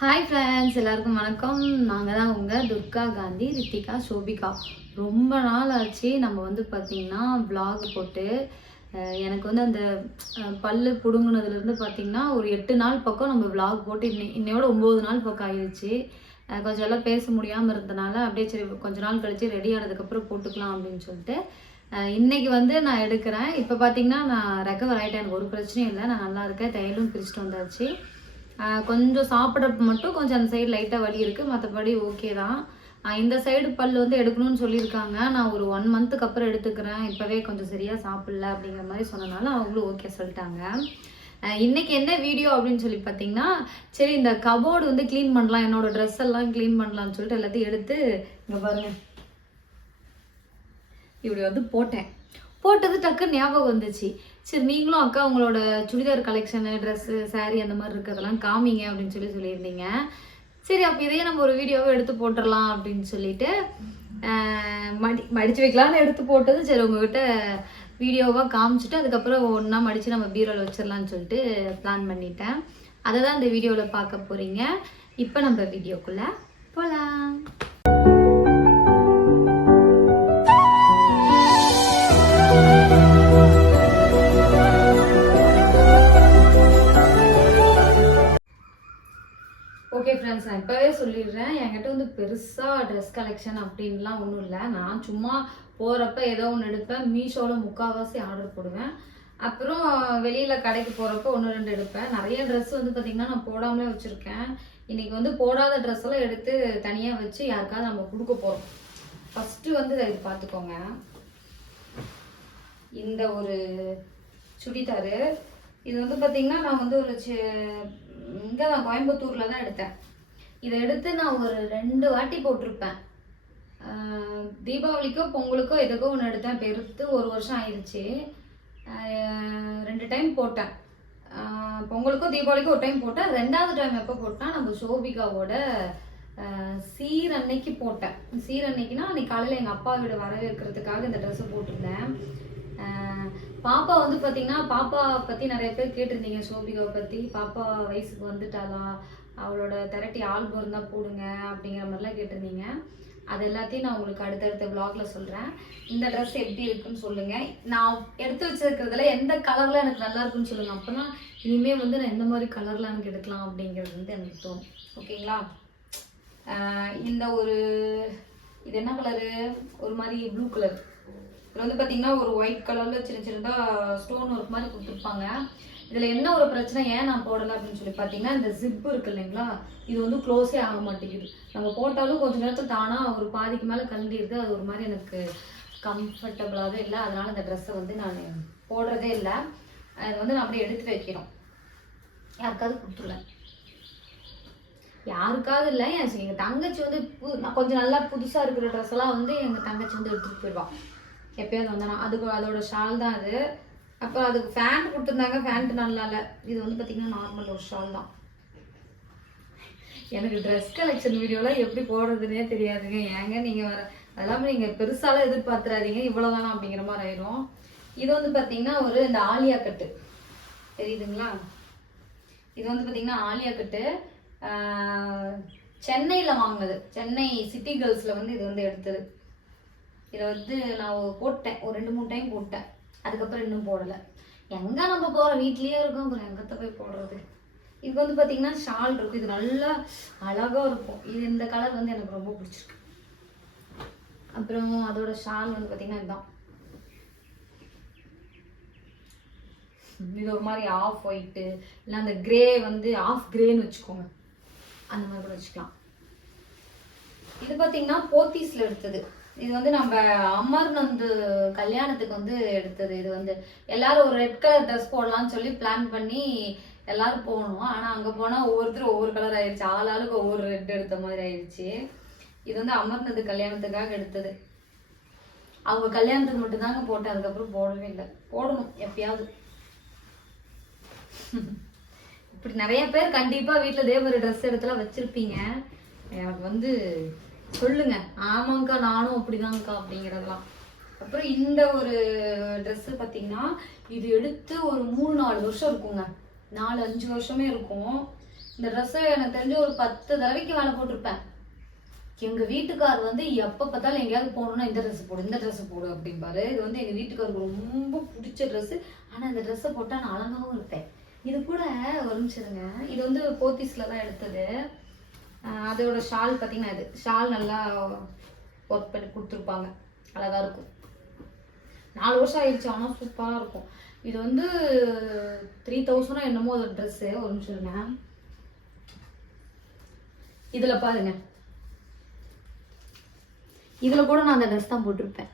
Hi friends எல்லாருக்கும் வணக்கம். நாங்கள் தான் உங்கள் துர்கா காந்தி ரித்திகா சோபிகா. ரொம்ப நாள் ஆச்சு நம்ம வந்து பார்த்திங்கன்னா ப்ளாக் போட்டு. எனக்கு வந்து அந்த பல்லு பிடுங்குனதுலேருந்து பார்த்திங்கன்னா ஒரு எட்டு நாள் பக்கம் நம்ம ப்ளாக் போட்டு இன்னை இன்னையோட ஒம்பது நாள் பக்கம் ஆயிடுச்சு கொஞ்சம் எல்லாம் பேச முடியாமல் இருந்தனால அப்படியே சரி கொஞ்ச நாள் கழிச்சு ரெடி ஆனதுக்கப்புறம் போட்டுக்கலாம் அப்படின்னு சொல்லிட்டு இன்றைக்கி இன்னைக்கு வந்து நான் எடுக்கிறேன். இப்போ பார்த்தீங்கன்னா நான் ரெக்கவர் ஆகிட்டேன் எனக்கு ஒரு பிரச்சனையும் இல்லை. நான் நல்லா இருக்கேன். தையலும் பிரிச்சுட்டு வந்தாச்சு. கொஞ்சம் சாப்பிட்றப்ப மட்டும் கொஞ்சம் அந்த சைடு லைட்டாக வலி இருக்குது மற்றபடி ஓகே தான். இந்த சைடு பல் வந்து எடுக்கணும்னு சொல்லியிருக்காங்க. நான் ஒரு ஒன் மந்த்துக்கு அப்புறம் எடுத்துக்கிறேன். இப்போவே கொஞ்சம் சரியாக சாப்பிடல அப்படிங்கிற மாதிரி சொன்னனால அவங்களும் ஓகே சொல்லிட்டாங்க. இன்னைக்கு என்ன வீடியோ அப்படின்னு சொல்லி பார்த்தீங்கன்னா சரி இந்த கபோர்டு வந்து க்ளீன் பண்ணலாம். என்னோட ட்ரெஸ் எல்லாம் க்ளீன் பண்ணலாம்னு சொல்லிட்டு எல்லாத்தையும் எடுத்து இங்கே பாருங்க. இப்படி வந்து போட்டேன். போட்டது டக்கு ஞாபகம் வந்துச்சு. சரி நீங்களும் அக்கா உங்களோட சுடிதார் கலெக்ஷனு ட்ரெஸ்ஸு சாரீ அந்த மாதிரி இருக்கிறதெல்லாம் காமிங்க அப்படின்னு சொல்லி சொல்லியிருந்தீங்க. சரி அப்போ இதையே நம்ம ஒரு வீடியோவை எடுத்து போட்டுடலாம் அப்படின்னு சொல்லிட்டு மடி மடித்து வைக்கலாம்னு எடுத்து போட்டது. சரி உங்ககிட்ட வீடியோவாக காமிச்சிட்டு அதுக்கப்புறம் ஒன்றா மடித்து நம்ம பீரோவில் வச்சிடலான்னு சொல்லிட்டு பிளான் பண்ணிட்டேன். அதை தான் இந்த வீடியோவில் பார்க்க போகிறீங்க இப்போ நம்ம வீடியோக்குள்ளே போகலாம் ஓகே ஃப்ரெண்ட்ஸ் நான் இப்போவே சொல்லிடுறேன். என்கிட்ட வந்து பெருசாக ட்ரெஸ் கலெக்ஷன் அப்படின்லாம் ஒன்றும் இல்லை. நான் சும்மா போகிறப்ப ஏதோ ஒன்று எடுப்பேன். மீஷோவில் முக்கால்வாசி ஆர்டர் போடுவேன். அப்புறம் வெளியில் கடைக்கு போகிறப்ப ஒன்று ரெண்டு எடுப்பேன். நிறைய ட்ரெஸ் வந்து பார்த்திங்கன்னா நான் போடாமலே வச்சுருக்கேன். இன்றைக்கி வந்து போடாத ட்ரெஸ் எல்லாம் எடுத்து தனியாக வச்சு யாருக்காவது நம்ம கொடுக்க போகிறோம் ஃபஸ்ட்டு வந்து இது பார்த்துக்கோங்க. இந்த ஒரு சுடிதாரு. இது வந்து பார்த்திங்கன்னா நான் வந்து ஒரு இங்கே தான் கோயம்புத்தூரில் தான் எடுத்தேன். இதை எடுத்து நான் ஒரு ரெண்டு வாட்டி போட்டிருப்பேன். தீபாவளிக்கோ பொங்கலுக்கோ எதுக்கோ ஒன்று எடுத்தேன். பெருத்து ஒரு வருஷம் ஆயிடுச்சு ரெண்டு டைம் போட்டேன். பொங்கலுக்கும் பொங்கலுக்கோ தீபாவளிக்கோ ஒரு டைம் போட்டேன். ரெண்டாவது டைம் எப்போ போட்டேன் நம்ம சோபிகாவோட சீரன்னைக்கு சீர் அன்னைக்கு போட்டேன். சீர் அன்னைக்குனா அன்னைக்கு காலையில் எங்கள் அப்பா வீடு வரவேற்கிறதுக்காக இந்த ட்ரெஸ்ஸை போட்டிருந்தேன். பாப்பா வந்து பார்த்தீங்கன்னா பாப்பா பற்றி நிறைய பேர் கேட்டிருந்தீங்க சோபிகாவை பற்றி பாப்பா வயசுக்கு வந்துட்டாளா? அவளோட திரட்டி ஆல்பம் இருந்தால் போடுங்க அப்படிங்கிற மாதிரிலாம் கேட்டிருந்தீங்க. அது எல்லாத்தையும் நான் உங்களுக்கு அடுத்தடுத்த vlogல சொல்கிறேன் இந்த ட்ரெஸ் எப்படி இருக்குன்னு சொல்லுங்கள் நான் எடுத்து வச்சிருக்கிறதுல எந்த கலரில் எனக்கு நல்லா இருக்குன்னு சொல்லுங்கள் அப்போனா இனிமேல் வந்து நான் எந்த மாதிரி கலரில் எனக்கு எடுக்கலாம் அப்படிங்கிறது வந்து எனக்கு தோணும். ஓகேங்களா? இந்த ஒரு இது என்ன கலரு ஒரு மாதிரி ப்ளூ கலர் இதில் வந்து பார்த்தீங்கன்னா ஒரு ஒயிட் கலரில் சின்ன சின்னதாக ஸ்டோன் ஒர்க் மாதிரி கொடுத்துருப்பாங்க. இதில் என்ன ஒரு பிரச்சனை ஏன் நான் போடலை அப்படின்னு சொல்லி பார்த்தீங்கன்னா இந்த ஜிப்பு இருக்கு இல்லைங்களா? இது வந்து க்ளோஸே ஆக மாட்டேங்குது. நம்ம போட்டாலும் கொஞ்சம் நேரத்தில் தானாக ஒரு பாதிக்கு மேலே கண்டிடுது அது ஒரு மாதிரி எனக்கு கம்ஃபர்டபுளாகவே இல்லை. அதனால் இந்த ட்ரெஸ்ஸை வந்து நான் போடுறதே இல்லை. அது வந்து நான் அப்படியே எடுத்து வைக்கிறோம் யாருக்காவது கொடுத்துருவேன். யாருக்காவது இல்லை. என் எங்கள் தங்கச்சி வந்து பு நான் கொஞ்சம் நல்லா புதுசாக இருக்கிற ட்ரெஸ் எல்லாம் வந்து எங்கள் தங்கச்சி வந்து எடுத்துகிட்டு போயிடுவான் எப்பயாவது வந்தானா. அதுக்கு அதோட ஷால் தான் அது. அப்புறம் அதுக்கு ஃபேண்ட் கொடுத்துருந்தாங்க. ஃபேண்ட் நல்லா இல்லை. இது வந்து பார்த்தீங்கன்னா நார்மல் ஒரு ஷால் தான். எனக்கு ட்ரெஸ் கலெக்ஷன் வீடியோலாம் எப்படி போடுறதுனே தெரியாதுங்க. ஏங்க நீங்கள் வர அதெல்லாம் நீங்கள் பெருசாலாம் எதிர்பார்த்துறாதீங்க. இவ்வளோதானா அப்படிங்கிற மாதிரி ஆயிரும். இது வந்து பார்த்தீங்கன்னா ஒரு இந்த ஆலியா கட்டு. தெரியுதுங்களா? இது வந்து பார்த்தீங்கன்னா ஆலியா கட்டு. சென்னையில் வாங்கினது. சென்னை சிட்டி கேர்ள்ஸில் வந்து இது வந்து எடுத்தது. இதை வந்து நான் போட்டேன். ஒரு ரெண்டு மூணு டைம் போட்டேன். அதுக்கப்புறம் இன்னும் போடலை. எங்கே நம்ம போகிறோம் வீட்லேயே இருக்கோம். அப்புறம் எங்கத்த போய் போடுறது? இது வந்து பார்த்தீங்கன்னா ஷால் இருக்கும். இது நல்லா அழகாக இருக்கும். இது இந்த கலர் வந்து எனக்கு ரொம்ப பிடிச்சிருக்கு. அப்புறம் அதோட ஷால் வந்து பார்த்தீங்கன்னா இதுதான். இது ஒரு மாதிரி ஆஃப் ஒயிட்டு இல்லை அந்த கிரே வந்து ஆஃப் கிரேன்னு வச்சுக்கோங்க. அந்த மாதிரி கூட வச்சுக்கலாம். இது பார்த்தீங்கன்னா போத்தீஸ்ல எடுத்தது. இது வந்து நம்ம அமர்நந்து கல்யாணத்துக்கு வந்து எடுத்தது. இது வந்து எல்லாரும் ஒரு ரெட் கலர் ட்ரெஸ் போடலாம்னு சொல்லி பிளான் பண்ணி எல்லாரும் போனோம். ஆனால் அங்கே போனால் ஒவ்வொருத்தரும் ஒவ்வொரு கலர் ஆயிடுச்சு ஆள் ஆளுக்கு ஒவ்வொரு ரெட் எடுத்த மாதிரி ஆயிடுச்சு இது வந்து அமர்நந்து கல்யாணத்துக்காக எடுத்தது. அவங்க கல்யாணத்துக்கு மட்டும்தாங்க போட்டேன் அதுக்கப்புறம் போடவே இல்லை. போடணும் எப்பயாவது. இப்படி நிறைய பேர் கண்டிப்பா வீட்டில் இதே மாதிரி ட்ரெஸ் எடுத்துலாம் வச்சிருப்பீங்க. எனக்கு வந்து சொல்லுங்க. ஆமாங்க்கா நானும் அப்படிதான்க்கா அப்படிங்கிறதெல்லாம். அப்புறம் இந்த ஒரு ட்ரெஸ் பார்த்தீங்கன்னா இது எடுத்து ஒரு மூணு நாலு வருஷம் இருக்குங்க. நாலு அஞ்சு வருஷமே இருக்கும். இந்த ட்ரெஸ்ஸை எனக்கு தெரிஞ்சு ஒரு பத்து தடவைக்கு மேலே போட்டிருப்பேன். எங்க வீட்டுக்கார் வந்து எப்ப பார்த்தாலும் எங்கேயாவது போகணும்னா இந்த ட்ரெஸ் போடு இந்த ட்ரெஸ் போடு அப்படிம்பாரு. இது வந்து எங்க வீட்டுக்காருக்கு ரொம்ப பிடிச்ச ட்ரெஸ் ஆனா இந்த ட்ரெஸ்ஸை போட்டா நான் அழகாகவும் இருப்பேன். இது கூட ஒரு நிமிஷம் இது வந்து போத்தீஸ்ல தான் எடுத்தது. அதோட ஷால் பார்த்தீங்கன்னா இது. ஷால் நல்லா ஒர்க் பண்ணி கொடுத்துருப்பாங்க. அழகா இருக்கும். நாலு வருஷம் ஆயிடுச்சு ஆனால் சூப்பராக இருக்கும். இது வந்து த்ரீ தௌசண்டா என்னமோ அது ட்ரெஸ்ஸு ஒரு நிமிஷம் இருங்க. இதில் பாருங்க. இதில் கூட நான் அந்த ட்ரெஸ் தான் போட்டிருப்பேன்.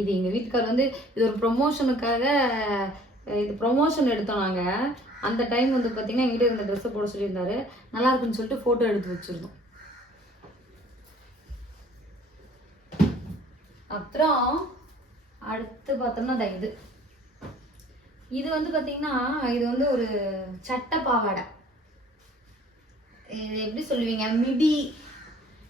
இது எங்கள் வீட்டுக்கார் வந்து இது ஒரு ப்ரொமோஷனுக்காக இது ப்ரொமோஷன் எடுத்தோம் நாங்கள் அந்த டைம் வந்து பார்த்தீங்கன்னா எங்கிட்ட இந்த ட்ரெஸ்ஸை போட சொல்லியிருந்தாரு. நல்லா இருக்குன்னு சொல்லிட்டு ஃபோட்டோ எடுத்து வச்சுருந்தோம். அப்புறம் அடுத்து பார்த்தோம்னா இந்த இது. இது வந்து பார்த்தீங்கன்னா இது வந்து ஒரு சட்டை பாவாடை. இது எப்படி சொல்லுவீங்க? மிடி.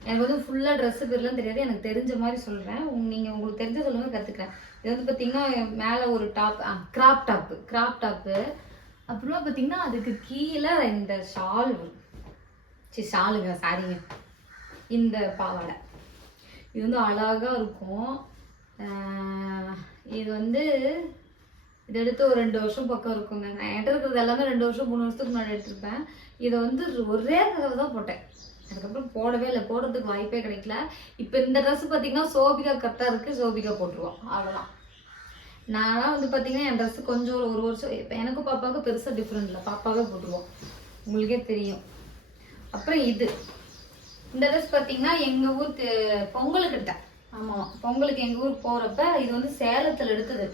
எனக்கு வந்து ஃபுல்லாக ட்ரெஸ்ஸு பேர்லாம் தெரியாது. எனக்கு தெரிஞ்ச மாதிரி சொல்கிறேன் நீங்கள் உங்களுக்கு தெரிஞ்ச சொல்லுங்க கற்றுக்கிறேன் இது வந்து பார்த்தீங்கன்னா மேலே ஒரு டாப் ஆ கிராப் டாப்பு கிராப் டாப்பு அப்புறமா பார்த்தீங்கன்னா அதுக்கு கீழே இந்த ஷால் வரும். சரி ஷாலுங்க சாரிங்க இந்த பாவாடை. இது வந்து அழகா இருக்கும். இது வந்து இது எடுத்து ஒரு ரெண்டு வருஷம் பக்கம் இருக்குங்க. நான் என்கிட்ட இருக்கிறது எல்லாமே ரெண்டு வருஷம் மூணு வருஷத்துக்கு முன்னாடி எடுத்திருப்பேன். இதை வந்து ஒரே தடவை தான் போட்டேன். அதுக்கப்புறம் போடவே இல்லை. போடுறதுக்கு வாய்ப்பே கிடைக்கல. இப்போ இந்த ட்ரெஸ் பார்த்தீங்கன்னா சோபிகா கரெக்டாக இருக்குது சோபிகா போட்டுருவோம். அவ்வளோதான் நான்லாம் வந்து பார்த்தீங்கன்னா என் ட்ரெஸ் கொஞ்சம் ஒரு வருஷம் இப்போ எனக்கும் பாப்பாவுக்கு பெருசாக டிஃப்ரெண்ட் இல்லை. பாப்பாவே போட்டுருவோம். உங்களுக்கே தெரியும். அப்புறம் இது. இந்த ட்ரெஸ் பார்த்தீங்கன்னா எங்கள் ஊருக்கு பொங்கலுக்கிட்ட. ஆமாம் பொங்கலுக்கு எங்கள் ஊருக்கு போகிறப்ப இது வந்து சேலத்தில் எடுத்தது.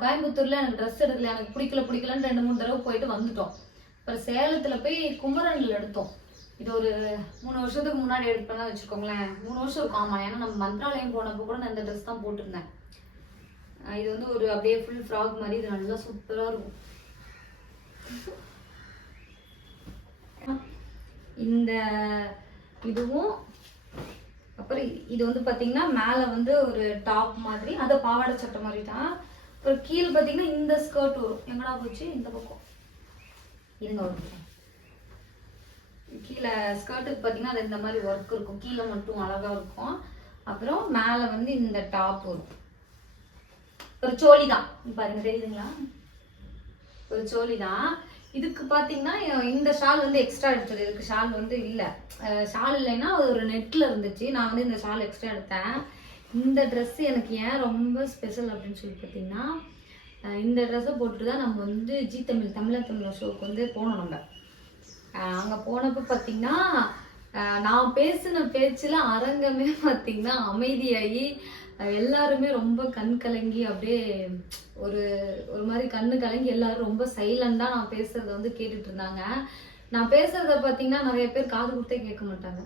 கோயம்புத்தூரில் எனக்கு ட்ரெஸ் எடுக்கல. எனக்கு பிடிக்கல பிடிக்கலன்னு ரெண்டு மூணு தடவை போயிட்டு வந்துட்டோம். அப்புறம் சேலத்தில் போய் குமரனில் எடுத்தோம். இது ஒரு மூணு வருஷத்துக்கு முன்னாடி எடுப்பேன்னு வச்சுக்கோங்களேன். மூணு வருஷம் இருக்கும். ஆமாம் ஏன்னா நம்ம மந்த்ராலயம் போனப்போ கூட நான் இந்த ட்ரெஸ் தான் போட்டிருந்தேன். இது வந்து ஒரு அப்படியே ஃபுல் ஃப்ராக் மாதிரி இது நல்லா சூப்பராக இருக்கும். இந்த இதுவும் அப்புறம் இது வந்து பார்த்தீங்கன்னா மேலே வந்து ஒரு டாப் மாதிரி அது பாவாடை சட்டை மாதிரி தான் அப்புறம் கீழே பார்த்தீங்கன்னா இந்த ஸ்கர்ட் வரும். எங்கடா போச்சு? இந்த பக்கம். இருங்க ஒரு கீழே ஸ்கர்ட்டுக்கு பார்த்தீங்கன்னா அது இந்த மாதிரி ஒர்க் இருக்கும். கீழே மட்டும் அழகாக இருக்கும். அப்புறம் மேலே வந்து இந்த டாப் வரும். ஒரு சோழி தான் பாருங்க தெரியுதுங்களா? ஒரு சோழி தான் இதுக்கு பார்த்தீங்கன்னா இந்த ஷால் வந்து எக்ஸ்ட்ரா எடுத்தது. இதுக்கு ஷால் வந்து இல்லை. ஷால் இல்லைன்னா அது ஒரு நெட்டில் இருந்துச்சு. நான் வந்து இந்த ஷால் எக்ஸ்ட்ரா எடுத்தேன். இந்த ட்ரெஸ் எனக்கு ஏன் ரொம்ப ஸ்பெஷல் அப்படின்னு சொல்லி பார்த்தீங்கன்னா இந்த ட்ரெஸ்ஸை போட்டுட்டு தான் நம்ம வந்து ஜி தமிழ் தமிழா தமிழ் ஷோக்கு வந்து போனோம் நம்ம. அங்கே போனப்போ பார்த்தீங்கன்னா நான் பேசின பேச்சில் அரங்கமே பார்த்தீங்கன்னா அமைதியாகி எல்லாருமே ரொம்ப கண் கலங்கி அப்படியே ஒரு ஒரு மாதிரி கண்ணு கலங்கி எல்லாரும் ரொம்ப சைலண்டாக நான் பேசுறத வந்து கேட்டுட்டு இருந்தாங்க. நான் பேசுறத பார்த்தீங்கன்னா நிறைய பேர் காது கொடுத்தே கேட்க மாட்டாங்க.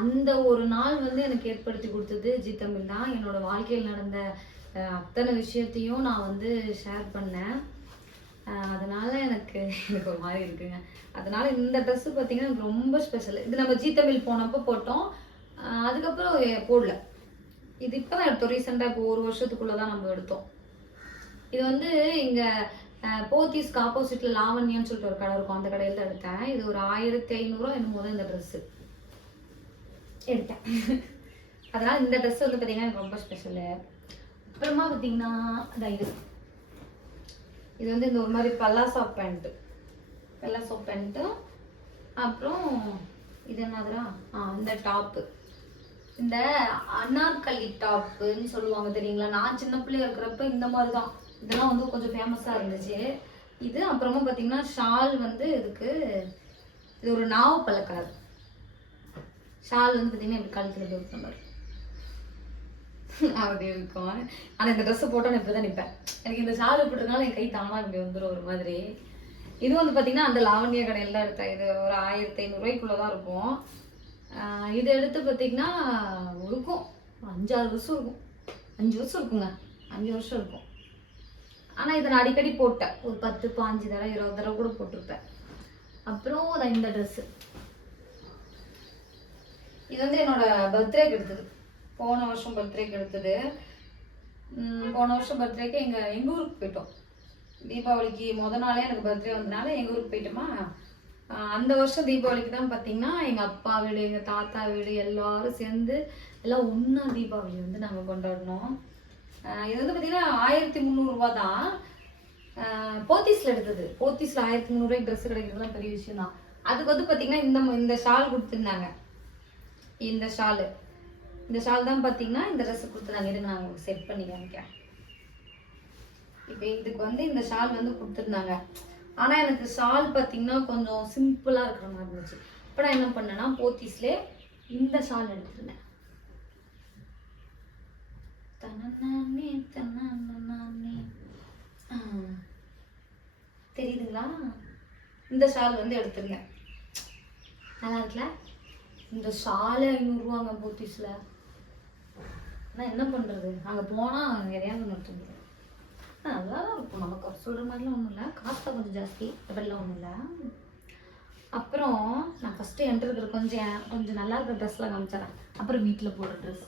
அந்த ஒரு நாள் வந்து எனக்கு ஏற்படுத்தி கொடுத்தது ஜி தமிழ் தான். என்னோட வாழ்க்கையில் நடந்த அத்தனை விஷயத்தையும் நான் வந்து ஷேர் பண்ணேன். அதனால எனக்கு எனக்கு ஒரு மாதிரி இருக்குங்க. அதனால இந்த ட்ரெஸ்ஸு பார்த்தீங்கன்னா எனக்கு ரொம்ப ஸ்பெஷல் இது நம்ம ஜி தமிழ் போனப்போ போட்டோம். அதுக்கப்புறம் போடல. இது இப்போ தான் எடுத்தோம் ரீசெண்டாக இப்போ ஒரு வருஷத்துக்குள்ளே தான் நம்ம எடுத்தோம். இது வந்து இங்கே போத்தீஸ்க்கு ஆப்போசிட்டில் லாவண்யான்னு சொல்லிட்டு ஒரு கடை இருக்கும். அந்த கடையில் தான் எடுத்தேன். இது ஒரு ஆயிரத்தி ஐநூறுரூவா என்னமோ தான் இந்த ட்ரெஸ்ஸு எடுத்தேன். அதனால இந்த ட்ரெஸ் வந்து பார்த்தீங்கன்னா எனக்கு ரொம்ப ஸ்பெஷலு அப்புறமா பார்த்தீங்கன்னா அதான் இது. இது வந்து இந்த ஒரு மாதிரி பல்லாசா பேண்ட்டு பல்லாசா பேண்ட்டும் அப்புறம் இது என்னதுடா? ஆ இந்த டாப்பு இந்த அனார்கலி டாப்புன்னு சொல்லுவாங்க தெரியுங்களா? நான் சின்ன பிள்ளையா இருக்கிறப்ப இந்த மாதிரி தான் இதெல்லாம் வந்து கொஞ்சம் ஃபேமஸாக இருந்துச்சு. இது அப்புறமா பார்த்தீங்கன்னா ஷால் வந்து இதுக்கு இது ஒரு நாவ பழக்கார் ஷால் வந்து பார்த்தீங்கன்னா இப்படி கழுத்தில் இருக்கிற மாதிரி. அப்படி இருக்கும். ஆனால் இந்த ட்ரெஸ்ஸை போட்டால் நான் இப்படி தான் நிற்பேன் எனக்கு இந்த ஷால் போட்டிருக்கனால என் கை தானாக இப்படி வந்துடும் ஒரு மாதிரி. இது வந்து பார்த்தீங்கன்னா அந்த லாவண்ய கடையில் தான் எடுத்தேன். இது ஒரு ஆயிரத்தி ஐநூறுரூவாய்க்குள்ளே தான் இருக்கும். இது எடுத்து பார்த்தீங்கன்னா இருக்கும். அஞ்சாறு வருஷம் இருக்கும். அஞ்சு வருஷம் இருக்குங்க. அஞ்சு வருஷம் இருக்கும். ஆனால் இதை நான் அடிக்கடி போட்டேன். ஒரு பத்து பாஞ்சு தடவை இருபது தடவை கூட போட்டிருப்பேன். அப்புறம் இந்த ட்ரெஸ்ஸு இது வந்து என்னோட பர்த்டேக்கு எடுத்தது. போன வருஷம் பர்த்டேக்கு எடுத்தது. போன வருஷம் பர்த்டேக்கு எங்கள் எங்கள் ஊருக்கு போயிட்டோம். தீபாவளிக்கு முத நாளே எனக்கு பர்த்டே வந்தனால எங்கள் ஊருக்கு போயிட்டோமா? அந்த வருஷம் தீபாவளிக்கு தான் பார்த்தீங்கன்னா எங்கள் அப்பா வீடு எங்கள் தாத்தா வீடு எல்லாரும் சேர்ந்து எல்லாம் ஒன்றா தீபாவளி வந்து நாங்கள் கொண்டாடினோம். இது வந்து பார்த்தீங்கன்னா ஆயிரத்தி முந்நூறுரூவா தான். போத்தீஸில் எடுத்தது. போத்தீஸில் ஆயிரத்தி முந்நூறுரூவாய்க்கு ட்ரெஸ் கிடைக்கிறதுலாம் பெரிய விஷயம் தான் அதுக்கு வந்து பார்த்தீங்கன்னா இந்த இந்த ஷால் கொடுத்துருந்தாங்க. இந்த ஷாலு. இந்த ஷால் தான் பார்த்தீங்கன்னா இந்த ட்ரெஸ் கொடுத்துருந்தாங்க இருங்க நான் உங்களுக்கு செட் பண்ணி காமிக்கிறேன் இப்போ இதுக்கு வந்து இந்த ஷால் வந்து கொடுத்துருந்தாங்க. ஆனால் எனக்கு ஷால் பார்த்தீங்கன்னா கொஞ்சம் சிம்பிளாக இருக்கிற மாதிரி இருந்துச்சு. இப்போ நான் என்ன பண்ணேன்னா போத்தீஸ்லே இந்த ஷால் எடுத்துருந்தேன். தெரியுதுங்களா? இந்த ஷால் வந்து எடுத்துருந்தேன். நல்லா இருக்குல்ல? இந்த ஷாலே ஐநூறுரூவாங்க போத்தீஸில். ஆனால் என்ன பண்ணுறது அங்கே போனால் எதையாவது ஒன்று எடுத்துருந்தேன் நல்லா தான் இருக்கும் நமக்கு சொல்கிற மாதிரிலாம் ஒன்றும் இல்லை. காசு தான் கொஞ்சம் ஜாஸ்தி. அப்படிலாம் ஒன்றும் இல்லை. அப்புறம் நான் ஃபஸ்ட்டு என்கிட்ட இருக்கிற கொஞ்சம் கொஞ்சம் நல்லா இருக்கிற ட்ரெஸ்லாம் காமிச்சிடறேன் அப்புறம் வீட்டில் போடுற ட்ரெஸ்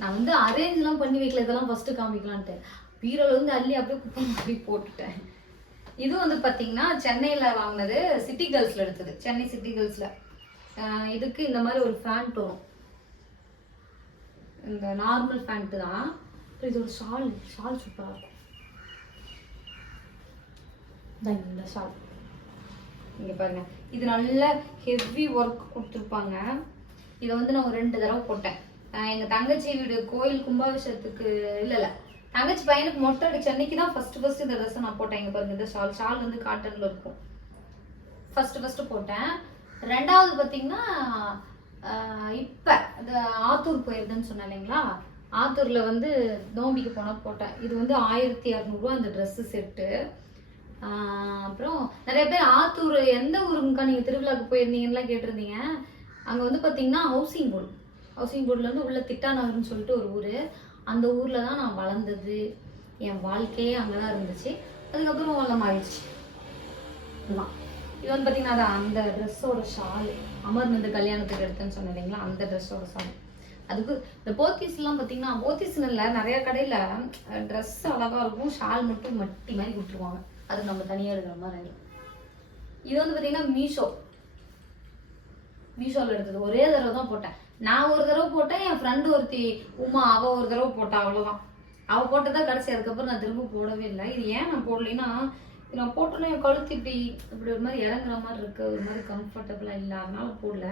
நான் வந்து அரேஞ்ச்லாம் பண்ணி வைக்கல. இதெல்லாம் ஃபஸ்ட்டு காமிக்கலான்ட்டு. பீரோவில் வந்து அள்ளி அப்படியே குப்பை மாதிரி போட்டுட்டேன். இது வந்து பார்த்தீங்கன்னா சென்னையில் வாங்கினது சிட்டி கேர்ள்ஸில் எடுத்தது. சென்னை சிட்டி கேர்ள்ஸில் இதுக்கு இந்த மாதிரி ஒரு ஃபேண்ட் வரும். இந்த நார்மல் ஃபேண்ட்டு தான். இது ஒரு ஷால் ஷால் சூப்பராக இருக்கும் இந்த ஷால் இங்கே பாருங்க. இது நல்ல ஹெவி ஒர்க் கொடுத்துருப்பாங்க. இதை வந்து நான் ஒரு ரெண்டு தடவை போட்டேன். எங்கள் தங்கச்சி வீடு கோயில் கும்பாபிஷேகத்துக்கு இல்லை இல்லை தங்கச்சி பையனுக்கு மொட்டை அடிச்ச அன்னைக்கு தான் ஃபர்ஸ்ட் ஃபஸ்ட்டு இந்த ட்ரெஸ்ஸை நான் போட்டேன். இங்கே பாருங்க இந்த ஷால் ஷால் வந்து காட்டனில் இருக்கும். ஃபஸ்ட்டு ஃபஸ்ட்டு போட்டேன். ரெண்டாவது பார்த்தீங்கன்னா இப்போ இந்த ஆத்தூர் போயிருந்தேன்னு சொன்னேன் இல்லைங்களா? ஆத்தூரில் வந்து நோம்பிக்கு போனால் போட்டேன் இது வந்து ஆயிரத்தி இரநூறுவா அந்த ட்ரெஸ்ஸு செட்டு அப்புறம் நிறைய பேர் ஆத்தூர் எந்த ஊருங்கக்கா நீங்கள் திருவிழாவுக்கு போயிருந்தீங்கலாம் கேட்டிருந்தீங்க. அங்கே வந்து பார்த்தீங்கன்னா ஹவுசிங் போர்டு ஹவுசிங் போர்டுலேருந்து உள்ள திட்டாநகர்னு சொல்லிட்டு ஒரு ஊர். அந்த ஊரில் தான் நான் வளர்ந்தது. என் வாழ்க்கையே அங்கே தான் இருந்துச்சு. அதுக்கப்புறம் வளம் ஆயிடுச்சு. இதுதான். இது வந்து பார்த்தீங்கன்னா அது அந்த ட்ரெஸ்ஸோட ஷால் அமர்ந்து கல்யாணத்துக்கு எடுத்தேன்னு சொன்னேன் இல்லைங்களா? அந்த ட்ரெஸ்ஸோட ஷால் அதுக்கு இந்த போத்திஸ்லாம் பார்த்தீங்கன்னா போத்தீஸ்னு இல்லை நிறைய கடையில் ட்ரெஸ் அழகாக இருக்கும். ஷால் மட்டும் மட்டி மாதிரி கொடுத்துருவாங்க. அது நம்ம தனியாக எடுக்கிற மாதிரி ஆகிடும் இது வந்து பார்த்தீங்கன்னா மீஷோ. மீஷோவில் எடுத்தது. ஒரே தடவை தான் போட்டேன். நான் ஒரு தடவை போட்டேன் என் ஃப்ரெண்டு ஒருத்தி உமா அவள் ஒரு தடவை போட்டா அவ்வளோதான் அவள் போட்டதான் கடைசி. அதுக்கப்புறம் நான் திரும்ப போடவே இல்லை. இது ஏன் நான் போடலைன்னா இது நான் போட்டோன்னா என் கழுத்து இப்படி இப்படி ஒரு மாதிரி இறங்குற மாதிரி இருக்குது ஒரு மாதிரி கம்ஃபர்டபுளாக இல்லை. அதனால போடல.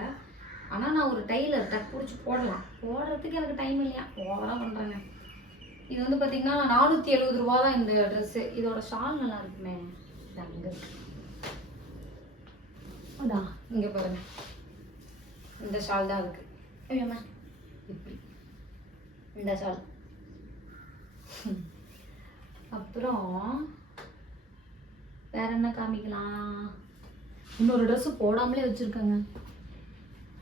ஆனால் நான் ஒரு டைலர் டக் பிடிச்சி போடலாம். போடுறதுக்கு எனக்கு டைம் இல்லையா? ஓவராக பண்ணுறாங்க இது வந்து பார்த்தீங்கன்னா நானூற்றி எழுபது ரூபா தான் இந்த ட்ரெஸ்ஸு இதோட ஷால் நல்லா இருக்குமே. அங்கே அதான் இங்கே பாருங்க. இந்த ஷால் தான் இருக்கு. ஐயோம்மா இப்படி. இந்த ஷால் அப்புறம் வேற என்ன காமிக்கலாம்? இன்னொரு Dress போடாமலே வச்சிருக்காங்க.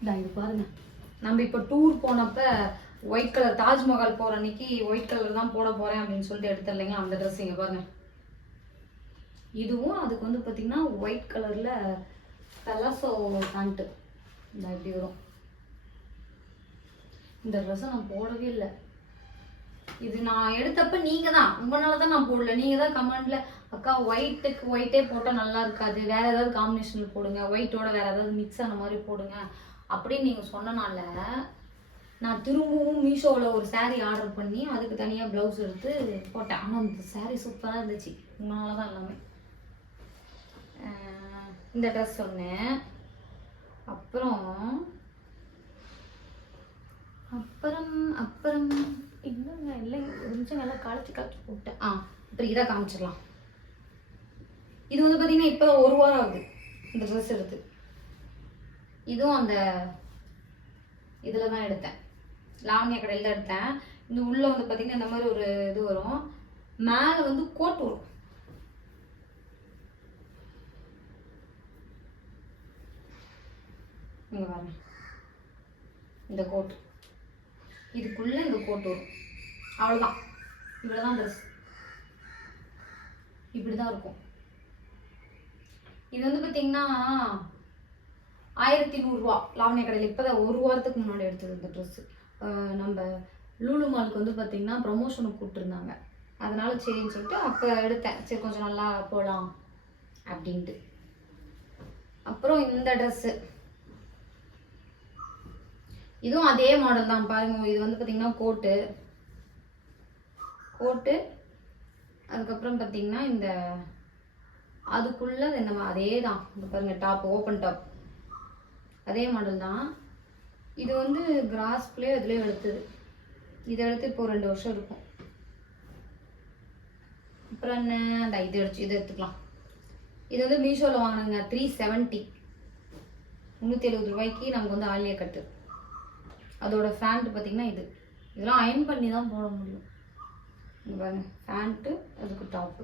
இது பாருங்க. நம்ம இப்போ டூர் போனப்ப ஒயிட் கலர் தாஜ்மஹால் போற அன்னைக்கு ஒயிட் கலர் தான் போட போறேன் அப்படின்னு சொல்லிட்டு எடுத்து அந்த ட்ரெஸ் இங்க பாருங்க. இதுவும் அதுக்கு வந்து பாத்தீங்கன்னா ஒயிட் கலர்ல கலசோ பேண்ட்டு இந்த இப்படி வரும். இந்த ட்ரெஸ்ஸை நான் போடவே இல்லை. இது நான் எடுத்தப்ப நீங்க தான். உங்களால தான் நான் போடல. நீங்க தான் கமெண்ட்ல அக்கா ஒயிட்டுக்கு ஒயிட்டே போட்டால் நல்லா இருக்காது. வேற ஏதாவது காம்பினேஷன்ல போடுங்க. ஒயிட்டோட வேற ஏதாவது மிக்ஸ் ஆன மாதிரி போடுங்க. அப்படின்னு நீங்கள் சொன்னனால நான் திரும்பவும் மீஷோவில் ஒரு சாரீ ஆர்டர் பண்ணி அதுக்கு தனியாக ப்ளவுஸ் எடுத்து போட்டேன். ஆனால் அந்த சாரீ சூப்பராக இருந்துச்சு. உங்களால தான் எல்லாமே இந்த ட்ரெஸ் சொன்னேன். அப்புறம் அப்புறம் அப்புறம் இல்லைங்க இல்லைங்க ஒரு நிமிஷம் நல்லா களைச்சி களைச்சி போட்டேன். ஆ அப்புறம் இதை காமிச்சிடலாம். இது வந்து பார்த்தீங்கன்னா இப்போ ஒரு வாரம் ஆகுது இந்த ட்ரெஸ் எடுத்து. இதுவும் அந்த இதில் தான் எடுத்தேன். லாவண்யா கடையில் தான் எடுத்தேன். இந்த உள்ளே வந்து பார்த்தீங்கன்னா இந்த மாதிரி ஒரு இது வரும். மேலே வந்து கோட் வரும். இங்கே வரேன் இந்த கோட். இதுக்குள்ளே இந்த கோட் வரும். அவ்வளோதான் இவ்வளோதான் ட்ரெஸ் இப்படி தான் இருக்கும். இது வந்து பார்த்தீங்கன்னா ஆயிரத்தி நூறுரூவா லாவண்யா கடையில் இப்போ தான் ஒரு வாரத்துக்கு முன்னாடி எடுத்தது இந்த ட்ரெஸ்ஸு நம்ம லூலு மாலுக்கு வந்து பார்த்தீங்கன்னா ப்ரொமோஷனை கூப்பிட்டுருந்தாங்க அதனால சரின்னு சொல்லிட்டு அப்போ எடுத்தேன். சரி கொஞ்சம் நல்லா போகலாம் அப்படின்ட்டு. அப்புறம் இந்த ட்ரெஸ்ஸு இதுவும் அதே மாடல் தான். பாருங்க இது வந்து பார்த்தீங்கன்னா கோட்டு. கோட்டு அதுக்கப்புறம் பார்த்தீங்கன்னா இந்த அதுக்குள்ளே இந்த அதே தான் இந்த பாருங்கள் டாப் ஓப்பன் டாப் அதே மாடல் தான் இது வந்து கிராஸ்ப்ளே இதுலேயே எடுத்தது இதை எடுத்து இப்போ ரெண்டு வருஷம் இருக்கும். அப்புறம் என்ன? அந்த இது எடுத்து இதை எடுத்துக்கலாம். இது வந்து மீஷோவில் வாங்கினேங்க த்ரீ செவன்ட்டி முந்நூற்றி எழுபது ரூபாய்க்கு நமக்கு வந்து ஆலியா கட்டு. அதோட ஃபேண்ட் பார்த்தீங்கன்னா இது. இதெல்லாம் அயன் பண்ணி தான் போட முடியும். பாருங்க ஃபேண்ட்டு அதுக்கு டாப்பு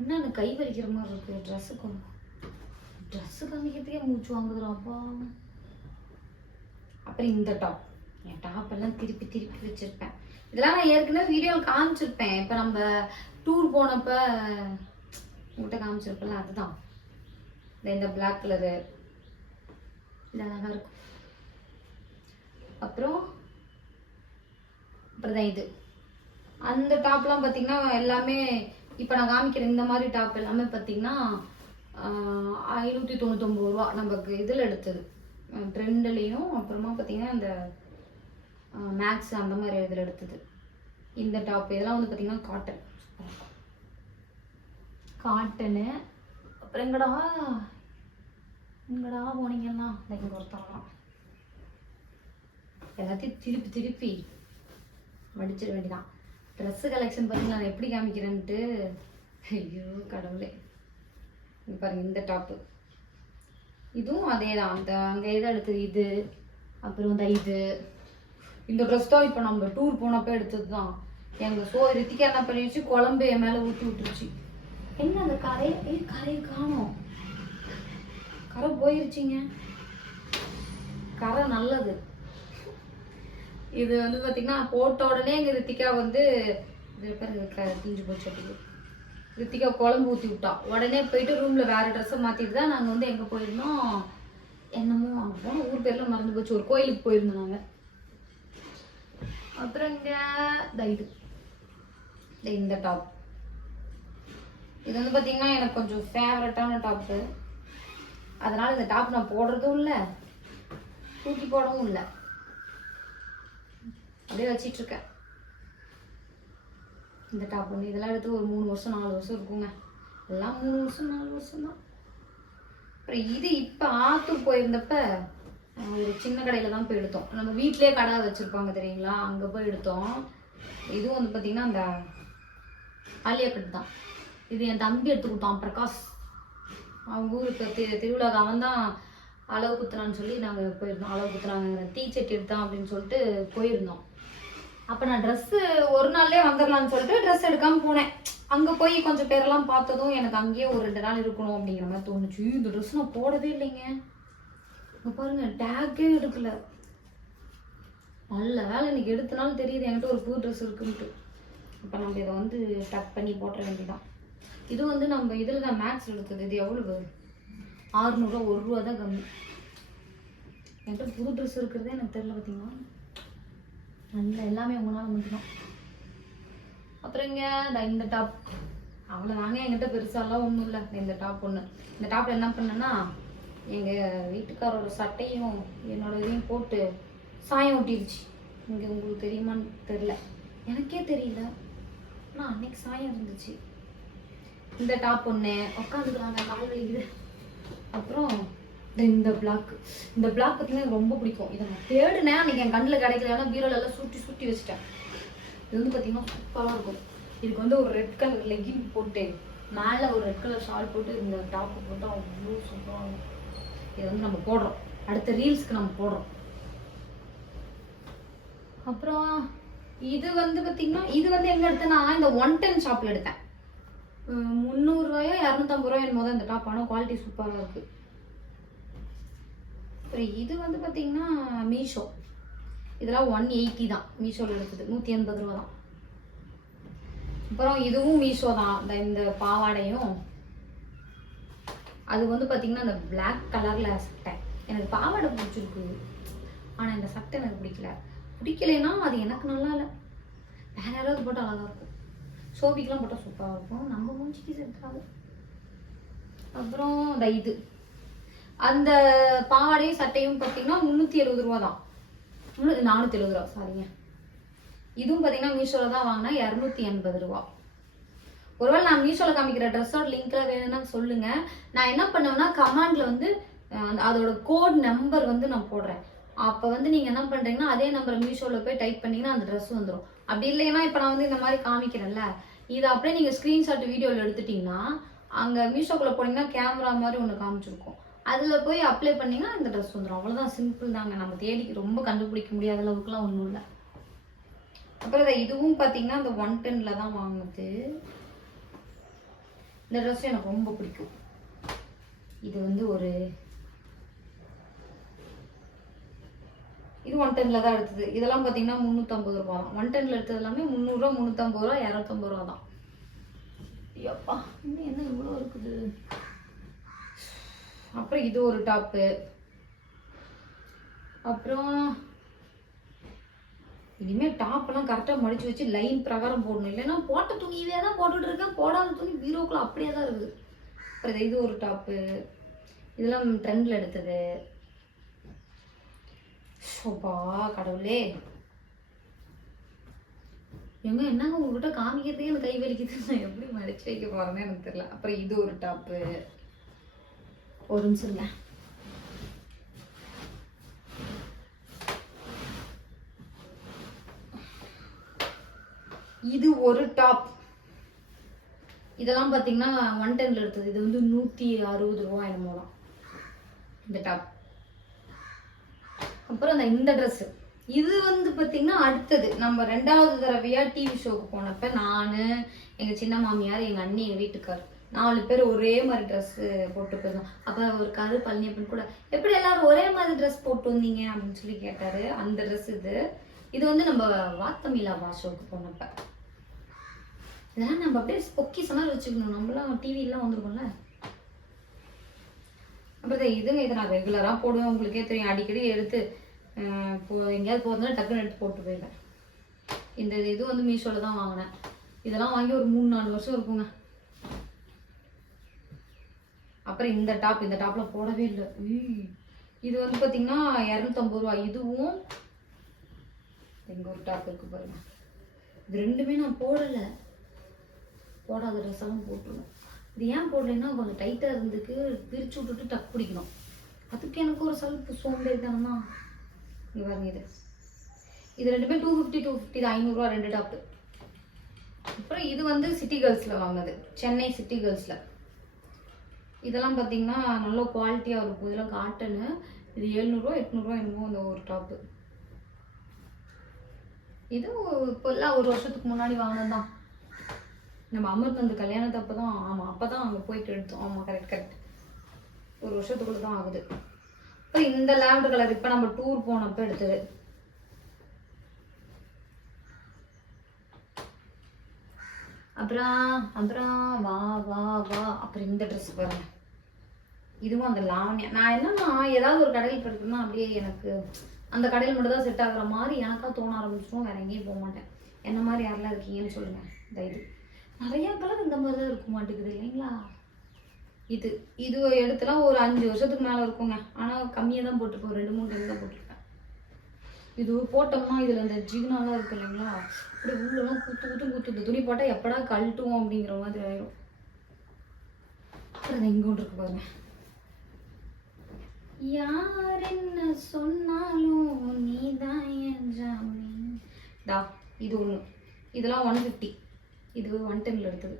என்ன கை வலிக்கிற மாதிரி இருக்குது ட்ரெஸ்ஸுக்கு ட்ரெஸ்ஸு காமிக்கிறதுக்கே மூச்சு வாங்குதுறாப்பா அப்புறம் இந்த டாப் என் டாப் எல்லாம் திருப்பி திருப்பி வச்சிருப்பேன். இதெல்லாம் நான் ஏற்கனவே வீடியோவில் காமிச்சிருப்பேன். இப்போ நம்ம டூர் போனப்ப உங்கள்கிட்ட காமிச்சிருப்பேன்ல அதுதான். இந்த இந்த பிளாக் கலரு இது அழகாக இருக்கும். அப்புறம் அப்புறம் தான் இது. அந்த டாப்லாம் பார்த்தீங்கன்னா எல்லாமே இப்போ நான் காமிக்கிற இந்த மாதிரி டாப் எல்லாமே பார்த்தீங்கன்னா ஐநூற்றி தொண்ணூத்தொம்பது ரூபா நமக்கு இதில் எடுத்தது. ட்ரெண்ட்லேயும் அப்புறமா பார்த்தீங்கன்னா இந்த மேக்ஸ் அந்த மாதிரி இதில் எடுத்தது. இந்த டாப் இதெல்லாம் வந்து பார்த்தீங்கன்னா காட்டன் காட்டனு அப்புறம் எங்கடா எங்கடா போனீங்கன்னா? இந்த இங்கே ஒருத்தரலாம் எல்லாத்தையும் திருப்பி திருப்பி மடிச்சிட வேண்டியதான் ட்ரெஸ்ஸு கலெக்ஷன் பார்த்தீங்கன்னா நான் எப்படி காமிக்கிறேன்ட்டு ஐயோ கடவுளே. பாருங்கள் இந்த டாப்பு இதுவும் அதே தான் அந்த அங்கே எதை எடுத்தது? இது. அப்புறம் இந்த இது. இந்த ட்ரெஸ் தான் இப்போ நம்ம டூர் போனப்போ எடுத்தது தான் எங்கள் சோ ரித்திகா என்ன பண்ணிடுச்சு குழம்பு என் மேலே ஊற்றி விட்டுருச்சு. என்ன அந்த கரையை ஏ கரையை காணும். கரை போயிருச்சுங்க. கரை நல்லது. இது வந்து பார்த்தீங்கன்னா போட்ட உடனே எங்கள் ரித்திகா வந்து இது பேர் க தீஞ்சு போச்சு அப்படி ரித்திகா குழம்பு ஊற்றி விட்டா. உடனே போயிட்டு ரூமில் வேறு ட்ரெஸ்ஸை மாற்றிட்டு தான் நாங்கள் வந்து எங்கே போயிருந்தோம். என்னமோ அங்கே போனோம் ஊர் பேரில் மறந்து போச்சு. ஒரு கோயிலுக்கு போயிருந்தோம் நாங்கள் அப்புறம் இங்கே இந்த இந்த டாப் இது வந்து பார்த்தீங்கன்னா எனக்கு கொஞ்சம் ஃபேவரட்டான டாப்பு அதனால் இந்த டாப் நான் போடுறதும் இல்லை. தூக்கி போடவும் இல்லை. அப்படியே வச்சிட்ருக்கேன் இந்த டாப் ஒன்று இதெல்லாம் எடுத்து ஒரு மூணு வருஷம் நாலு வருஷம் இருக்குங்க. எல்லாம் மூணு வருஷம் நாலு வருஷம் தான். அப்புறம் இது இப்போ ஆத்தூர் போயிருந்தப்ப ஒரு சின்ன கடையில் தான் போய் எடுத்தோம். நம்ம வீட்டிலே கடை வச்சுருப்பாங்க தெரியுங்களா? அங்கே போய் எடுத்தோம். இதுவும் வந்து பார்த்திங்கன்னா அந்த ஆலியா கட் தான். இது என் தம்பி எடுத்து கொடுத்தான் பிரகாஷ். அவங்க ஊருக்கு தி திருவிழாக்கு அவன் தான் அளவு குத்துறான்னு சொல்லி நாங்கள் போயிருந்தோம். அளவு குத்துறாங்க தீச்சட்டி எடுத்தான் அப்படின்னு சொல்லிட்டு போயிருந்தோம். அப்போ நான் ட்ரெஸ்ஸு ஒரு நாள்லேயே வந்துடலான்னு சொல்லிட்டு ட்ரெஸ் எடுக்காமல் போனேன். அங்கே போய் கொஞ்சம் பேரெல்லாம் பார்த்ததும் எனக்கு அங்கேயே ஒரு ரெண்டு நாள் இருக்கணும் அப்படிங்கிற மாதிரி தோணுச்சு. இந்த ட்ரெஸ் நான் போடவே இல்லைங்க. இப்போ பாருங்க டேக்கே எடுக்கல. நல்ல வேலை எனக்கு எடுத்தனாலும் தெரியுது என்கிட்ட ஒரு புது ட்ரெஸ் இருக்குன்ட்டு. இப்போ நம்ம இதை வந்து டக் பண்ணி போட்டுற வேண்டியதான் இது வந்து நம்ம இதில் தான் மேக்ஸ் எடுத்தது. இது எவ்வளவு? ஆறுநூறுவா ஒரு ரூபா தான் கம்மி. என்கிட்ட புது ட்ரெஸ் இருக்கிறதே எனக்கு தெரியல பார்த்தீங்களா நல்ல எல்லாமே உங்களால் மட்டும்தான் அப்புறம் இங்கே இந்த இந்த டாப் அவ்வளோதாங்க என்கிட்ட பெருசாலாம் ஒன்றும் இல்லை. இந்த டாப் ஒன்று இந்த டாப்பில் என்ன பண்ணேன்னா எங்கள் வீட்டுக்காரோட சட்டையும் என்னோட இதையும் போட்டு சாயம் ஒட்டிடுச்சு இங்கே உங்களுக்கு தெரியுமான்னு தெரில எனக்கே தெரியல. ஆனால் அன்னைக்கு சாயம் இருந்துச்சு. இந்த டாப் ஒன்று உட்காந்துக்கிறாங்க கால் வலிக்குது. அப்புறம் இந்த பிளாக் இந்த பிளாக் பார்த்தீங்கன்னா எனக்கு ரொம்ப பிடிக்கும். இதை நான் தேடினேன் அன்னைக்கு என் கண்ணில் கிடைக்கல. ஏன்னா பீரோல எல்லாம் சுட்டி சுட்டி வச்சுட்டேன். இது வந்து பார்த்தீங்கன்னா சூப்பராக இருக்கும். இதுக்கு வந்து ஒரு ரெட் கலர் லெகின் போட்டு மேலே ஒரு ரெட் கலர் ஷால் போட்டு இந்த டாப்பு போட்டு அவ்வளோ சூப்பராக இருக்கும். இது வந்து நம்ம போடுறோம். அடுத்த ரீல்ஸ்க்கு நம்ம போடுறோம். அப்புறம் இது வந்து பார்த்தீங்கன்னா இது வந்து எங்கே எடுத்தேன்னா இந்த ஒன் டென் ஷாப்பில் எடுத்தேன். முந்நூறுரூவாயோ இரநூத்தம்பது ரூபாய் என்னமோ தான் இந்த டாப் ஆனால் குவாலிட்டி சூப்பராக இருக்குது அப்புறம் இது வந்து பார்த்தீங்கன்னா மீஷோ. இதெல்லாம் ஒன் எயிட்டி தான். மீஷோவில் எடுத்தது. நூற்றி எண்பது ரூபா தான். அப்புறம் இதுவும் மீஷோ தான். இந்த இந்த பாவாடையும். அது வந்து பார்த்தீங்கன்னா அந்த பிளாக் கலரில் சட்டை. எனக்கு பாவாடை பிடிச்சிருக்கு. ஆனால் இந்த சட்டை எனக்கு பிடிக்கல. பிடிக்கலைன்னா அது எனக்கு நல்லா இல்லை. வேற யாராவது போட்டால் அழகாக இருக்கும். சோபிக்கெலாம் போட்டால் சூப்பராக இருக்கும். நம்ம மூஞ்சிக்கு செட் ஆகும் அப்புறம் இந்த இது. அந்த பாவாடையும் சட்டையும் பார்த்தீங்கன்னா முந்நூற்றி எழுபது ரூபா தான் முன்னூ- நானூற்றி எழுபது ரூபா சாரிங்க இதுவும் பார்த்தீங்கன்னா மீஷோவில் தான் வாங்கினா இரநூத்தி எண்பது ரூபா. ஒருவேளை நான் மீஷோவில் காமிக்கிற ட்ரெஸ்ஸோட லிங்க்ல வேணும்னா சொல்லுங்க. நான் என்ன பண்ணுவேன்னா கமாண்ட்ல வந்து அதோட கோட் நம்பர் வந்து நான் போடுறேன். அப்போ வந்து நீங்கள் என்ன பண்ணுறீங்கன்னா அதே நம்பர் மீஷோவில் போய் டைப் பண்ணீங்கன்னா அந்த ட்ரெஸ் வந்துடும் அப்படி இல்லைன்னா இப்போ நான் வந்து இந்த மாதிரி காமிக்கிறேன்ல. இதை அப்படியே நீங்கள் ஸ்க்ரீன்ஷாட் வீடியோவில் எடுத்துட்டிங்கன்னா அங்கே மீஷோக்குள்ளே போனீங்கன்னா கேமரா மாதிரி ஒன்று காமிச்சிருக்கும். அதில் போய் அப்ளை பண்ணிங்கன்னா அந்த ட்ரெஸ் வந்துடும் அவ்வளோதான் சிம்பிள் தாங்க. நம்ம தேடி ரொம்ப கண்டுபிடிக்க முடியாத அளவுக்குலாம் ஒன்றும் இல்லை. அப்புறம் இதை இதுவும் பார்த்தீங்கன்னா இந்த ஒன் டென்னில் தான் வாங்கினது இந்த ட்ரெஸ் எனக்கு ரொம்ப பிடிக்கும். இது வந்து ஒரு இது ஒன் டென்னில் தான் எடுத்தது. இதெல்லாம் பார்த்தீங்கன்னா முந்நூற்றம்பது ரூபா. தான் ஒன் டென்னில் எடுத்தது எல்லாமே முந்நூறுரூவா முந்நூற்றம்பது ரூபா இரநூத்தம்பது ரூபா தான். ஐயப்பா இன்னும் என்ன இவ்வளோ இருக்குது? அப்புறம் இது ஒரு டாப்பு அப்புறம் இனிமேல் டாப்லாம் கரெக்டாக மடிச்சு வச்சு லைன் பிரகாரம் போடணும். இல்லைன்னா போட்ட துணியவே தான் போட்டுட்டு இருக்கேன். போடாத துணி பீரோக்குள்ள அப்படியே தான் இருக்குது. அப்புறம் இது- இது ஒரு டாப்பு இதெல்லாம் ட்ரெண்டில் எடுத்தது. சோப்பா கடவுளே. எங்க என்னங்க உங்ககிட்ட காமிக்கிறதுக்கே எனக்கு கை வலிக்குது நான் எப்படி மடிச்சு வைக்க போறேன்னு எனக்கு தெரியல. அப்புறம் இது ஒரு டாப்பு ஒரு நிமிஷம் இருங்க. இது ஒரு டாப். இதெல்லாம் பார்த்தீங்கன்னா ஒன் டென்ல எடுத்தது. இது வந்து நூற்றி அறுபது ரூபா என்னமோ இந்த டாப். அப்புறம் அந்த இந்த ட்ரெஸ்ஸு இது வந்து பார்த்தீங்கன்னா அடுத்தது. நம்ம ரெண்டாவது தடவையா டிவி ஷோக்கு போனப்ப நான் எங்கள் சின்ன மாமியார் எங்கள் அண்ணி எங்கள் வீட்டுக்கார் நாலு பேர் ஒரே மாதிரி ட்ரெஸ்ஸு போட்டு போயிருந்தோம் அப்போ ஒரு கரு பழனியப்பன் கூட எப்படி எல்லாரும் ஒரே மாதிரி ட்ரெஸ் போட்டு வந்தீங்க? அப்படின்னு சொல்லி கேட்டார். அந்த ட்ரெஸ் இது. இது வந்து நம்ம வாத்தமிழா ஷோக்கு போனப்ப. இதெல்லாம் நம்ம அப்படியே பொக்கிசமாக வச்சுக்கணும். நம்மளாம் டிவிலாம் வந்துருக்கோம்ல. அப்புறம் இதுங்க இதை நான் ரெகுலராக போடுவேன். உங்களுக்கே தெரியும். அடிக்கடி எடுத்து போ எங்கேயாவது போகிறதுனா டக்குன்னு எடுத்து போட்டு போயிடுவேன். இந்த இது வந்து மீஷோவில் தான் வாங்கினேன். இதெல்லாம் வாங்கி ஒரு மூணு நாலு வருஷம் இருக்குங்க. அப்புறம் இந்த டாப் இந்த டாப்பில் போடவே இல்லை. இது வந்து பார்த்தீங்கன்னா இரநூத்தம்பது ரூபா இதுவும் எங்க ஒரு டாப் இருக்கு பாருங்க. இது ரெண்டுமே நான் போடலை. போடாத ட்ரெஸ்ஸெல்லாம் போட்டுருவேன். இது ஏன் போடலைன்னா கொஞ்சம் டைட்டாக இருந்துக்கு பிரித்து விட்டுட்டு டக் பிடிக்கணும். அதுக்கு எனக்கு ஒரு சலுப்பு சோம்பேறி தானம்மா இங்கே பாருங்க இது. இது ரெண்டுமே டூ ஃபிஃப்டி டூ ஃபிஃப்டி ஐநூறுரூவா ரெண்டு டாப்பு அப்புறம் இது வந்து சிட்டி கேர்ள்ஸில் வாங்கினது. சென்னை சிட்டி கேர்ள்ஸில் இதெல்லாம் பார்த்தீங்கன்னா நல்ல குவாலிட்டியாக இருக்கும். இதெல்லாம் காட்டனு இது எழுநூறுவா எட்நூறுவா என்னமோ இந்த ஒரு டாப்பு இது இப்போல்லாம் ஒரு வருஷத்துக்கு முன்னாடி வாங்கினது தான் நம்ம அமிர்த் வந்து கல்யாணத்தப்போ தான் ஆமாம் அப்போ தான் அங்கே போயிட்டு எடுத்தோம். ஆமாம் கரெக்ட் கரெக்ட் ஒரு வருஷத்துக்குள்ள தான் ஆகுது. இப்போ இந்த லேவண்டர் கலர் இப்போ நம்ம டூர் போனப்போ எடுத்தது. அப்புறம் அப்புறம் வா வா வா அப்புறம் இந்த ட்ரெஸ் பாருங்க. இதுவும் அந்த லாவண்யா நான் என்னன்னா ஏதாவது ஒரு கடையில் போயிருக்கேன்னா அப்படியே எனக்கு அந்த கடையில் மட்டும் தான் செட் ஆகுற மாதிரி எனக்காக தோண ஆரம்பிச்சிடும். வேற எங்கேயும் போக மாட்டேன். என்ன மாதிரி யாரெல்லாம் இருக்கீங்கன்னு சொல்லுங்க. தயவு நிறையா நிறைய கலர் இந்த மாதிரி தான் இருக்க மாட்டேங்குது இல்லைங்களா? இது இது எடுத்துலாம் ஒரு அஞ்சு வருஷத்துக்கு மேலே இருக்குங்க. ஆனால் கம்மியாக தான் போட்டிருப்போம் ரெண்டு மூணு டைம் தான் போட்டிருப்பேன் இது போட்டோம்னா இதில் இந்த ஜீனாலாம் இருக்கு இல்லைங்களா? அப்படி உள்ளெல்லாம் குத்து குத்து குத்து. இந்த துணி போட்டால் எப்படா கழட்டுவோம் அப்படிங்கிற மாதிரி ஆயிடும் அப்புறம் எங்கே ஒன்று இருக்கு பாருங்க. யார் என்ன சொன்னாலும் நீதான் என் ஜாமீன். டா இது ஒன்று இதெல்லாம் ஒன் ஃபிஃப்டி இது ஒன் டென்னில் எடுத்தது.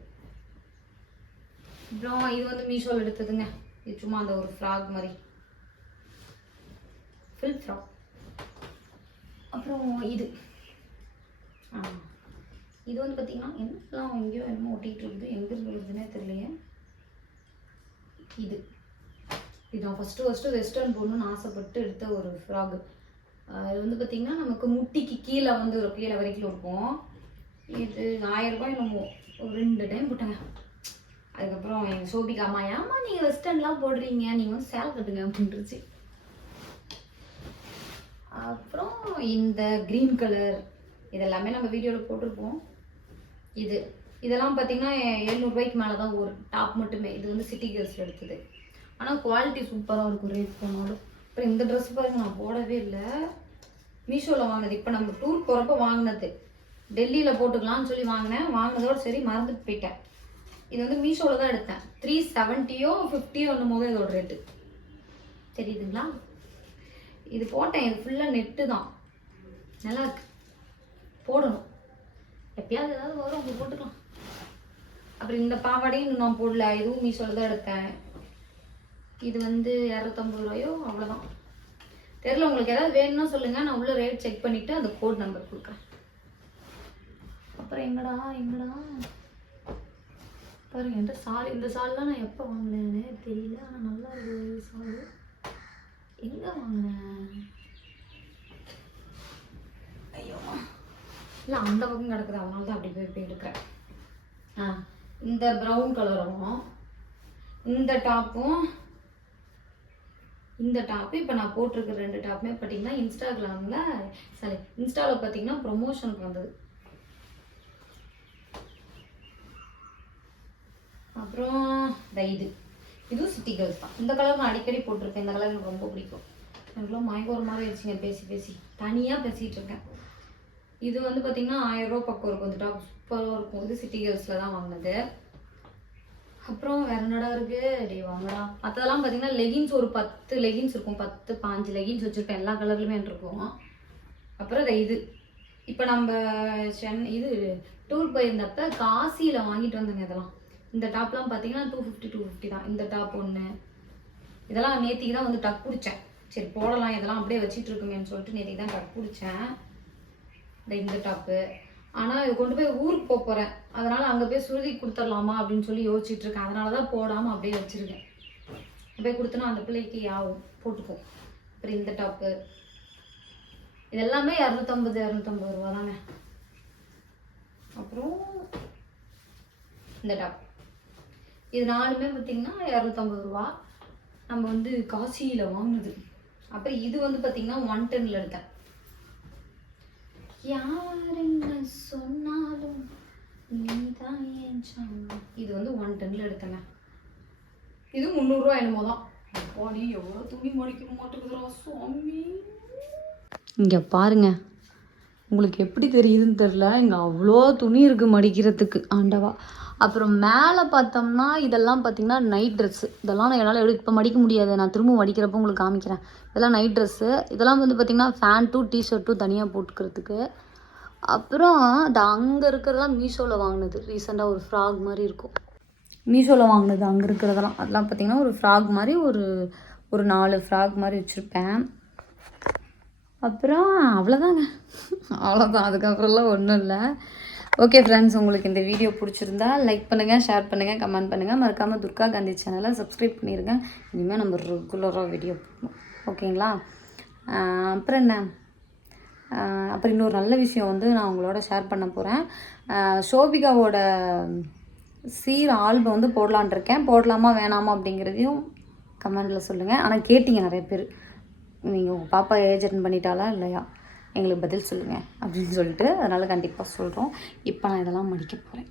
அப்புறம் இது வந்து மீஷோவில் எடுத்ததுங்க. இது சும்மா அந்த ஒரு ஃப்ராக் மாதிரி. ஃபுல் ஃப்ராக் அப்புறம் இது. ஆ இது வந்து பார்த்தீங்கன்னா என்னெல்லாம் எங்கேயோ என்னமோ ஒட்டிகிட்டு இருக்குது. எங்கே இருக்குதுன்னே தெரியலையே. இது. இது நான் ஃபஸ்ட்டு ஃபஸ்ட்டு வெஸ்டர்ன் போடணும்னு ஆசைப்பட்டு எடுத்த ஒரு ஃப்ராக் இது வந்து பார்த்திங்கன்னா நமக்கு முட்டிக்கு கீழே வந்து ஒரு கீழே வரைக்கும் இருக்கும். இது ஆயிரம் ரூபாய் ஒரு ரெண்டு டைம் போட்டாங்க. அதுக்கப்புறம் எங்கள் சோபிகா அம்மா ஏம்மா நீங்கள் வெஸ்டர்ன்லாம் போடுறீங்க. நீங்கள் வந்து சேலை கட்டுங்க அப்படின்ட்டுருச்சு அப்புறம் இந்த க்ரீன் கலர் இதெல்லாமே நம்ம வீடியோவில் போட்டிருப்போம். இது இதெல்லாம் பார்த்தீங்கன்னா எழுநூறுபாய்க்கு மேலே தான் ஒரு டாப் மட்டுமே. இது வந்து சிட்டி கேர்ள்ஸில் எடுத்தது. ஆனால் குவாலிட்டி சூப்பராக இருக்கும். ரேட் போனாலும். அப்புறம் இந்த ட்ரெஸ் பாருங்க நான் போடவே இல்லை. மீஷோவில் வாங்கினது. இப்போ நம்ம டூர் போகிறப்ப வாங்கினது. டெல்லியில் போட்டுக்கலாம்னு சொல்லி வாங்கினேன். வாங்கினதோட சரி மறந்துட்டு போயிட்டேன். இது வந்து மீஷோவில் தான் எடுத்தேன். த்ரீ செவன்ட்டியோ ஃபிஃப்டியோ ஒன்றும் போது இதோட ரேட்டு தெரியுதுங்களா? இது போட்டேன் இது ஃபுல்லாக நெட்டு தான். நல்லா இருக்கு. போடணும். எப்பயாவது ஏதாவது வரும் அப்படி போட்டுக்கலாம். அப்புறம் இந்த பாவாடையும் இன்னும் நான் போடல. இதுவும் மீஷோவில் தான் எடுத்தேன். இது வந்து இரநூத்தம்பது ரூபாயோ அவ்வளோதான் தெரில உங்களுக்கு ஏதாவது வேணும்னா சொல்லுங்கள் நான் உள்ள ரேட் செக் பண்ணிவிட்டு அந்த கோட் நம்பர் கொடுக்குறேன். அப்புறம் எங்கடா எங்கடா? பாருங்க என்கிட்ட சால் இந்த சால்லாம் நான் எப்போ வாங்கினேன்னு தெரியல. ஆனால் நல்லா இருக்குது சால் எங்கே வாங்கினேன் ஐயோ. இல்லை அந்த பக்கம் கிடக்குது. அதனால தான் அப்படி போய் போய் எடுக்கிறேன் ஆ இந்த ப்ரௌன் கலரும் இந்த டாப்பும் இந்த டாப்பு இப்போ நான் போட்டிருக்க ரெண்டு டாப்புமே பார்த்தீங்கன்னா இன்ஸ்டாகிராமில் சாரி இன்ஸ்டாவில் பார்த்தீங்கன்னா ப்ரொமோஷனுக்கு வந்தது. அப்புறம் இந்த இது. இதுவும் சிட்டி கேர்ள்ஸ் தான். இந்த கலர் நான் அடிக்கடி போட்டிருக்கேன். இந்த கலர் எனக்கு ரொம்ப பிடிக்கும். எனக்குலாம் மயக்கம் ஒரு மாதிரி ஆயிடுச்சுங்க. பேசி பேசி. தனியாக பேசிகிட்டு இருக்கேன். இது வந்து பார்த்திங்கன்னா ஆயிரம் ரூபா பக்கம் இருக்கும். இந்த டாப் சூப்பராக இருக்கும். இது சிட்டி கேர்ள்ஸில் தான் வாங்கினது. அப்புறம் வேற என்னடா இருக்கு? டே வாங்கடா. மற்றதெல்லாம் பார்த்தீங்கன்னா லெகின்ஸ் ஒரு பத்து லெகின்ஸ் இருக்கும். பத்து பாஞ்சு லெகின்ஸ் வச்சுருப்பேன். எல்லா கலர்லையுமே இருக்கும். அப்புறம் இந்த இது. இப்போ நம்ம சென்னை இது டூர் போயிருந்தப்ப காசியில் வாங்கிட்டு வந்தேங்க இதெல்லாம். இந்த டாப்லாம் பார்த்தீங்கன்னா டூ ஃபிஃப்டி டூ ஃபிஃப்டி தான். இந்த டாப் ஒன்று இதெல்லாம் நேத்திக்கு தான் வந்து டக் பிடிச்சேன். சரி போடலாம். இதெல்லாம் அப்படியே வச்சுட்டு இருக்குமேன்னு சொல்லிட்டு நேத்திக்கு தான் டக் பிடிச்சேன். இந்த இந்த டாப்பு ஆனால் இது கொண்டு போய் ஊருக்கு போக போகிறேன் அதனால் அங்கே போய் சுருதி கொடுத்துடலாமா அப்படின்னு சொல்லி யோசிச்சுட்டு இருக்கேன். அதனால தான் போடாமல் அப்படியே வச்சுருக்கேன். போய் கொடுத்தனா அந்த பிள்ளைக்கு ஆகும் போட்டுக்கும். அப்புறம் இந்த டாப்பு இது எல்லாமே இரநூத்தம்பது இரநூத்தம்பது ரூபா தாங்க அப்புறம் இந்த டாப் இது நாலுமே பார்த்தீங்கன்னா இரநூத்தம்பது ரூபா. நம்ம வந்து காசியில் வாங்கினது. அப்புறம் இது வந்து பார்த்தீங்கன்னா ஒன் டென்னில் எடுத்தேன். யாருங்க சொன்னாலும் நீதான் இது வந்து ஒன் டென்னில் எடுத்தேங்க. இது முந்நூறுரூவா என்னமோ தான். அப்பாடி எவ்வளோ துணி மடிக்க மாட்டேங்குதுரா சுவாமி. இங்கே பாருங்க. உங்களுக்கு எப்படி தெரியுதுன்னு தெரில இங்கே அவ்வளோ துணி இருக்குது மடிக்கிறதுக்கு. ஆண்டவா. அப்புறம் மேலே பார்த்தோம்னா இதெல்லாம் பார்த்தீங்கன்னா நைட் ட்ரெஸ்ஸு இதெல்லாம் நான் என்னால் இப்போ மடிக்க முடியாது. நான் திரும்ப மடிக்கிறப்போ உங்களுக்கு காமிக்கிறேன். இதெல்லாம் நைட் ட்ரெஸ்ஸு இதெல்லாம் வந்து பார்த்திங்கன்னா ஃபேண்ட்டும் டிஷர்ட்டும் தனியாக போட்டுக்கிறதுக்கு. அப்புறம் அது அங்கே இருக்கிறதெல்லாம் மீஷோவில் வாங்கினது. ரீசெண்டாக ஒரு ஃப்ராக் மாதிரி இருக்கும். மீஷோவில் வாங்கினது அங்கே இருக்கிறதெல்லாம். அதெல்லாம் பார்த்திங்கன்னா ஒரு ஃப்ராக் மாதிரி ஒரு ஒரு நாலு ஃப்ராக் மாதிரி வச்சுருப்பேன். அப்புறம் அவ்வளோதாங்க அவ்வளோதான் அதுக்கப்புறம்லாம் ஒன்றும் இல்லை. ஓகே ஃப்ரெண்ட்ஸ் உங்களுக்கு இந்த வீடியோ பிடிச்சிருந்தா லைக் பண்ணுங்கள் ஷேர் பண்ணுங்கள் கமெண்ட் பண்ணுங்கள் மறக்காமல் துர்கா காந்தி சேனலை சப்ஸ்கிரைப் பண்ணிடுங்க இனிமேல் நம்ம ரெகுலராக வீடியோ போடணும். ஓகேங்களா அப்புறம் என்ன? அப்புறம் இன்னொரு நல்ல விஷயம் வந்து நான் உங்களோட ஷேர் பண்ண போகிறேன் ஷோபிகாவோட சீர் ஆல்பம் வந்து போடலான் இருக்கேன். போடலாமா வேணாமா அப்படிங்கிறதையும் கமெண்டில் சொல்லுங்கள் ஆனால் கேட்டிங்க நிறைய பேர். நீங்கள் உங்கள் பாப்பா ஏஜ் அட்டன் பண்ணிட்டாலா இல்லையா? எங்களுக்கு பதில் சொல்லுங்கள் அப்படின்னு சொல்லிட்டு அதனால் கண்டிப்பாக சொல்கிறோம் இப்போ நான் இதெல்லாம் முடிக்க போகிறேன்